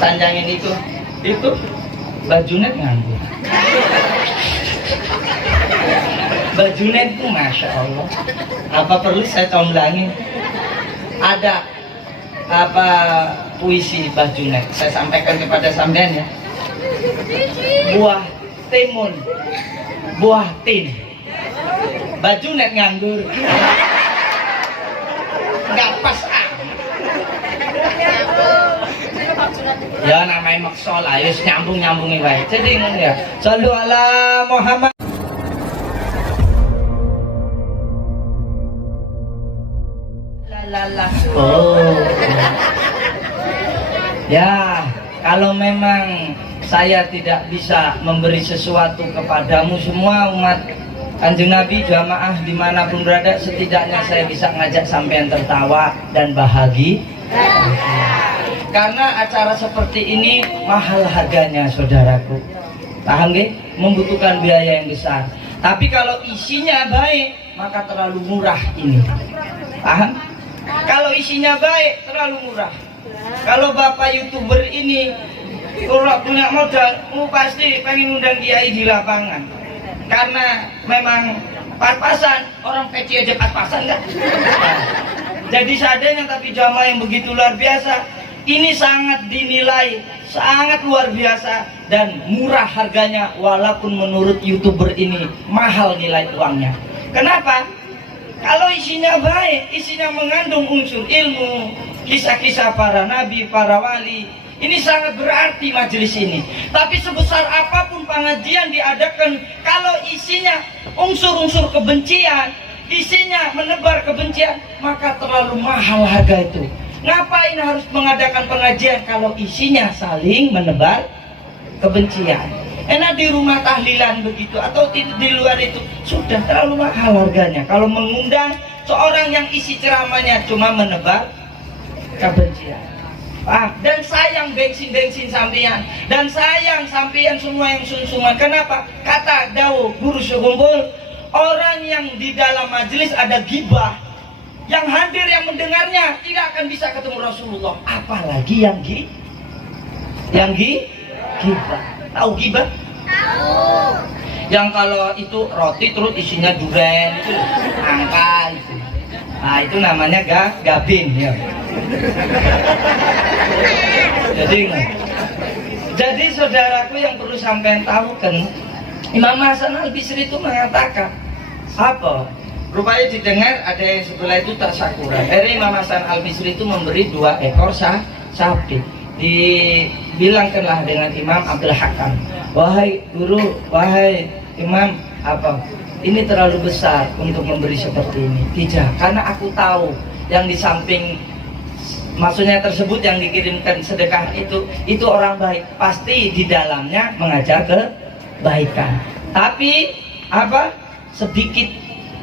Sanjangin itu bajunet nganggur. Bajunet itu masya Allah. Apa perlu saya comblangin? Ada apa puisi bajunet? Saya sampaikan kepada sampean ya. Buah timun, buah tin, bajunet nganggur. Nggak pas ah. Ya namanya maksol lah, ya nyambung-nyambungin baik. Jadi ingat ya, shollu ala Muhammad. Oh. Ya, kalau memang saya tidak bisa memberi sesuatu kepadamu semua umat Kanjeng Nabi jamaah dimanapun berada, setidaknya saya bisa ngajak sampean tertawa dan bahagia. Karena acara seperti ini mahal harganya saudaraku. Paham gak? Membutuhkan biaya yang besar. Tapi kalau isinya baik, maka terlalu murah ini. Paham? Kalau isinya baik, terlalu murah. Kalau bapak youtuber ini kalau punya modal, pasti pengen undang kiai di lapangan. Karena memang pas-pasan, orang peci aja pas-pasan kan? Jadi seadanya tapi jamaah yang begitu luar biasa. Ini sangat dinilai, sangat luar biasa dan murah harganya walaupun menurut youtuber ini mahal nilai uangnya. Kenapa? Kalau isinya baik, isinya mengandung unsur ilmu, kisah-kisah para nabi, para wali, ini sangat berarti majelis ini. Tapi sebesar apapun pengajian diadakan, kalau isinya unsur-unsur kebencian, isinya menebar kebencian, maka terlalu mahal harga itu. Ngapain harus mengadakan pengajian kalau isinya saling menebar kebencian? Enak di rumah tahlilan begitu atau di luar itu sudah terlalu mahal harganya. Kalau mengundang seorang yang isi ceramahnya cuma menebar kebencian. Dan sayang bensin sampean, dan sayang sampean semua yang sungsungan. Kenapa? Kata Dawu guru sekumpul, orang yang di dalam majelis ada gibah, yang hadir yang mendengarnya tidak akan bisa ketemu Rasulullah. Apalagi yang gibah. Tahu gibah? Tahu. Yang kalau itu roti terus isinya durian itu angka itu. Nah itu namanya gabin ya. Jadi saudaraku yang perlu sampean tahu kan, Imam Hasan Al-Bisri itu mengatakan apa? Rupanya didengar ada yang sebelah itu tak sakura. Akhirnya Imam Hasan Al-Bisri itu memberi 2 ekor sapi. Dibilangkanlah dengan Imam Abdul Hakam, wahai guru, wahai Imam, apa ini terlalu besar untuk memberi seperti ini? Tidak, karena aku tahu yang di samping maksudnya tersebut yang dikirimkan sedekah itu orang baik, pasti di dalamnya mengajar kebaikan. Tapi apa? Sedikit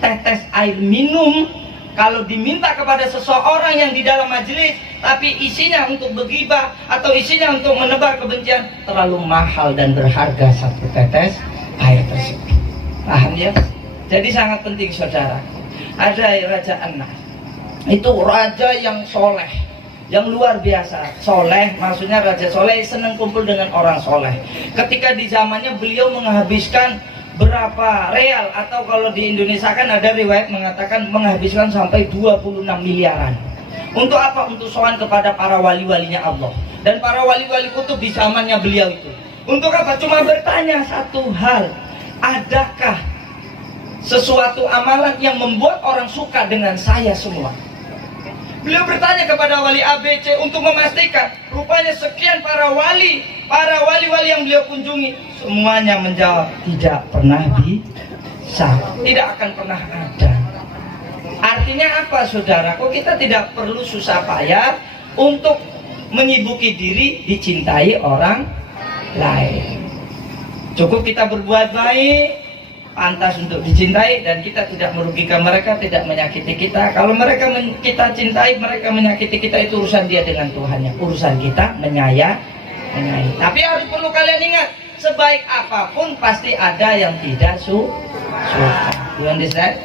tetes air minum kalau diminta kepada seseorang yang di dalam majelis tapi isinya untuk bergibah atau isinya untuk menebar kebencian, terlalu mahal dan berharga satu tetes air tersebut. Paham ya? Jadi sangat penting saudara. Ada Raja Anas, itu raja yang soleh, yang luar biasa. Soleh maksudnya raja soleh, senang kumpul dengan orang soleh. Ketika di zamannya beliau menghabiskan berapa real, atau kalau di Indonesia kan ada riwayat mengatakan menghabiskan sampai 26 miliaran. Untuk apa? Untuk sowan kepada para wali-walinya Allah dan para wali-wali kutub di zamannya beliau itu. Untuk apa? Cuma bertanya satu hal, adakah sesuatu amalan yang membuat orang suka dengan saya semua? Beliau bertanya kepada wali ABC untuk memastikan. Rupanya sekian para wali-wali yang beliau kunjungi, semuanya menjawab tidak pernah bisa, tidak akan pernah ada. Artinya apa saudara? Kok kita tidak perlu susah payah untuk menyibuki diri dicintai orang lain. Cukup kita berbuat baik, pantas untuk dicintai, dan kita tidak merugikan mereka, tidak menyakiti kita. Kalau mereka kita cintai, mereka menyakiti kita, itu urusan dia dengan Tuhannya. Urusan kita menyayangi. Tapi harus perlu kalian ingat, sebaik apapun pasti ada yang tidak suka. You understand?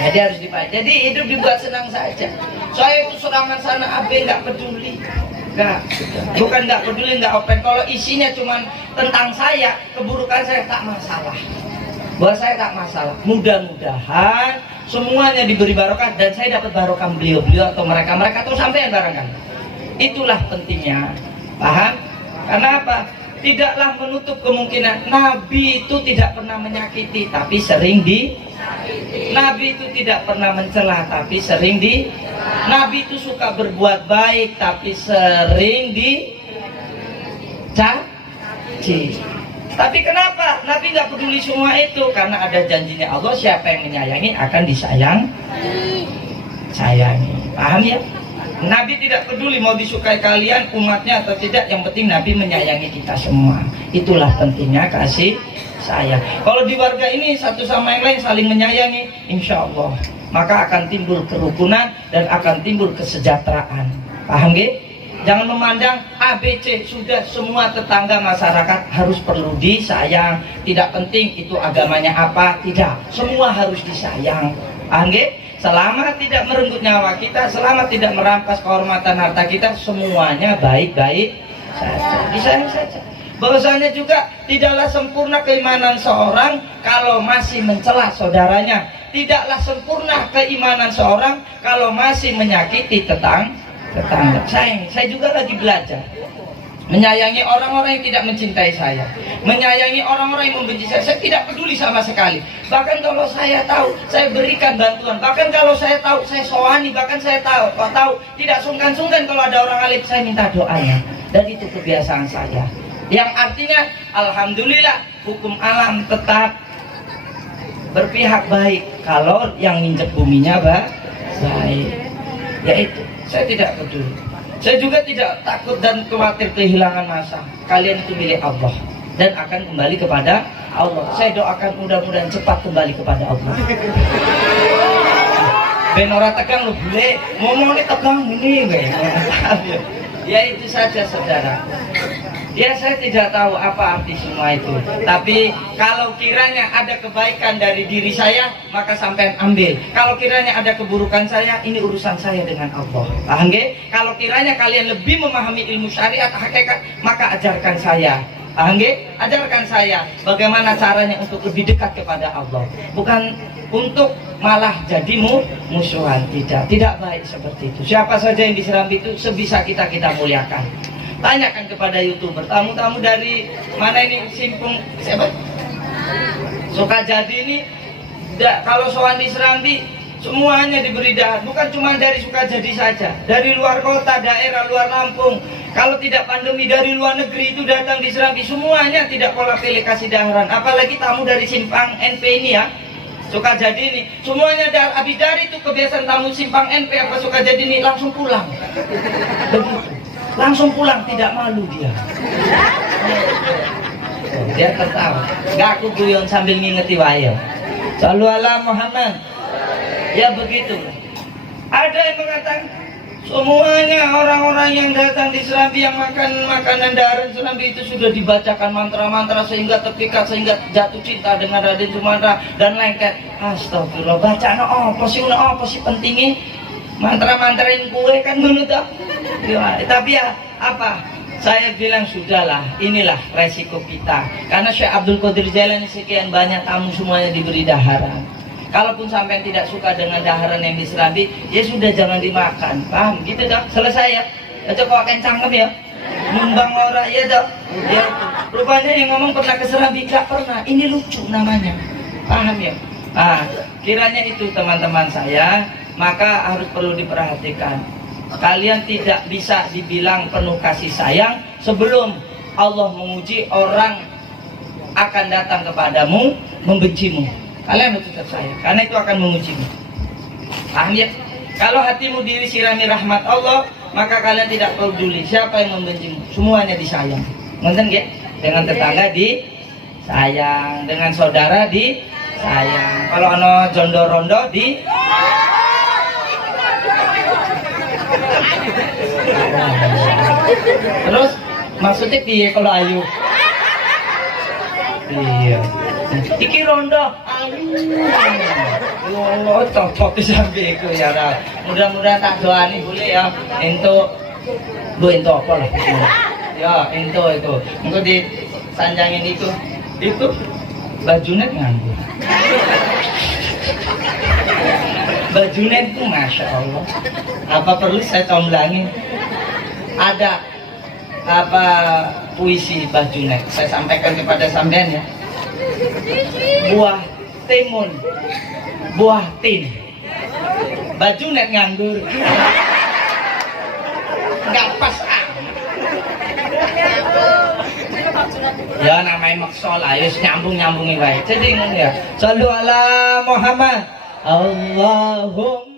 Jadi harus dipakai. Jadi hidup dibuat senang saja. Saya itu serangan sana AB nggak peduli. Enggak, bukan enggak peduli, enggak open. Kalau isinya cuman tentang saya, keburukan saya, tak masalah. Buat saya tak masalah. Mudah-mudahan semuanya diberi barokah dan saya dapat barokah beliau-beliau atau mereka tuh sampai barangkali. Itulah pentingnya. Paham? Karena apa? Tidaklah menutup kemungkinan Nabi itu tidak pernah menyakiti, tapi sering Nabi itu tidak pernah mencela, tapi sering Nabi itu suka berbuat baik, tapi sering dicaci. Tapi kenapa Nabi nggak peduli semua itu? Karena ada janjinya Allah, siapa yang menyayangi akan sayangi. Paham ya? Nabi tidak peduli mau disukai kalian umatnya atau tidak, yang penting Nabi menyayangi kita semua. Itulah pentingnya kasih sayang. Kalau di warga ini satu sama yang lain saling menyayangi, insya Allah maka akan timbul kerukunan dan akan timbul kesejahteraan. Paham gak? Jangan memandang ABC, sudah semua tetangga masyarakat harus perlu disayang. Tidak penting itu agamanya apa, tidak. Semua harus disayang. Paham gak? Selama tidak merenggut nyawa kita, selama tidak merampas kehormatan harta kita, semuanya baik-baik saja. Disayang saja. Bahwasanya juga tidaklah sempurna keimanan seorang kalau masih mencela saudaranya. Tidaklah sempurna keimanan seorang kalau masih menyakiti tetangga. Saya juga lagi belajar menyayangi orang-orang yang tidak mencintai saya, menyayangi orang-orang yang membenci saya. Saya tidak peduli sama sekali. Bahkan kalau saya tahu, saya berikan bantuan. Bahkan kalau saya tahu, saya sowani. Bahkan saya tahu tidak sungkan-sungkan kalau ada orang alim, saya minta doanya. Dan itu kebiasaan saya. Yang artinya, alhamdulillah, hukum alam tetap berpihak baik. Kalau yang nginjek buminya baik, yaitu saya tidak peduli. Saya juga tidak takut dan khawatir kehilangan masa. Kalian itu milik Allah dan akan kembali kepada Allah. Saya doakan mudah-mudahan cepat kembali kepada Allah. Ben ora tegang lo bule, ngomongnya tegang ini, ya itu saja saudara. Ya saya tidak tahu apa arti semua itu. Tapi kalau kiranya ada kebaikan dari diri saya, maka sampean ambil. Kalau kiranya ada keburukan saya, ini urusan saya dengan Allah. Paham nggih? Kalau kiranya kalian lebih memahami ilmu syariat hakikat, maka ajarkan saya. Paham nggih? Ajarkan saya bagaimana caranya untuk lebih dekat kepada Allah. Bukan untuk malah jadi musuhan. Tidak baik seperti itu. Siapa saja yang diseram itu sebisa kita muliakan. Tanyakan kepada YouTuber, tamu-tamu dari mana ini, Simpung siapa? Sukajadi ini, kalau soal di Serambi semuanya diberi dahar. Bukan cuma dari Sukajadi saja, dari luar kota, daerah luar Lampung. Kalau tidak pandemi dari luar negeri itu datang di Serambi, semuanya tidak pola pilih kasih daharan. Apalagi tamu dari Simpang NP ini ya, Sukajadi ini, semuanya abidari itu kebiasaan tamu Simpang NP apa Sukajadi ini langsung pulang. Begitu. Langsung pulang, tidak malu dia. Dia tertawa. Gak aku guyon sambil ngingeti wayang. Shallu ala Muhammad. Ya begitu. Ada yang mengatakan semuanya orang-orang yang datang di Serambi yang makan makanan daharan Serambi itu sudah dibacakan mantra-mantra sehingga terpikat, sehingga jatuh cinta dengan Raden Sumantara dan lengket. Astagfirullah, bacaan apa sih pentingnya? Mantra-mantrain kue kan dulu tak? Ya, tapi ya apa? Saya bilang sudahlah, inilah resiko kita. Karena Syekh Abdul Qadir Jailani sekian banyak tamu semuanya diberi daharan. Kalaupun sampai tidak suka dengan daharan yang di Serambi, ya sudah jangan dimakan. Paham? Gitu dong. Selesai ya. Itu kok akan cangkem ya. Numbang orang ya dong. Ya, rupanya yang ngomong pernah ke Serambi, gak pernah. Ini lucu namanya. Paham ya? Nah, kiranya itu teman-teman saya. Maka harus perlu diperhatikan. Kalian tidak bisa dibilang penuh kasih sayang sebelum Allah menguji orang akan datang kepadamu membencimu. Kalian harus tetap sayang, karena itu akan mengujimu. Paham ya? Kalau hatimu disirami rahmat Allah, maka kalian tidak peduli siapa yang membencimu. Semuanya disayang. Ngerti ya? Dengan tetangga disayang, dengan saudara disayang. Kalau ono jondo-rondo di terus maksudnya piye kalau ayu? Iya. Iki rondo ayu. Yo cocok sampe iku ya. Mudah-mudahan tak doani boleh ya untuk Bu ento apa lah? Ya ento itu. Engko di sanjangin itu bajunya nganggur. Bajunya itu masya Allah. Apa perlu saya comblangin? Ada apa puisi bajunya? Saya sampaikan kepada sampean ya. Buah timun, buah tin, bajunya nganggur. Nggak pas ya namanya maksa lah, ya nyambung-nyambungin baik. Jadi ngono ya. Shallu ala Muhammad. Allahumma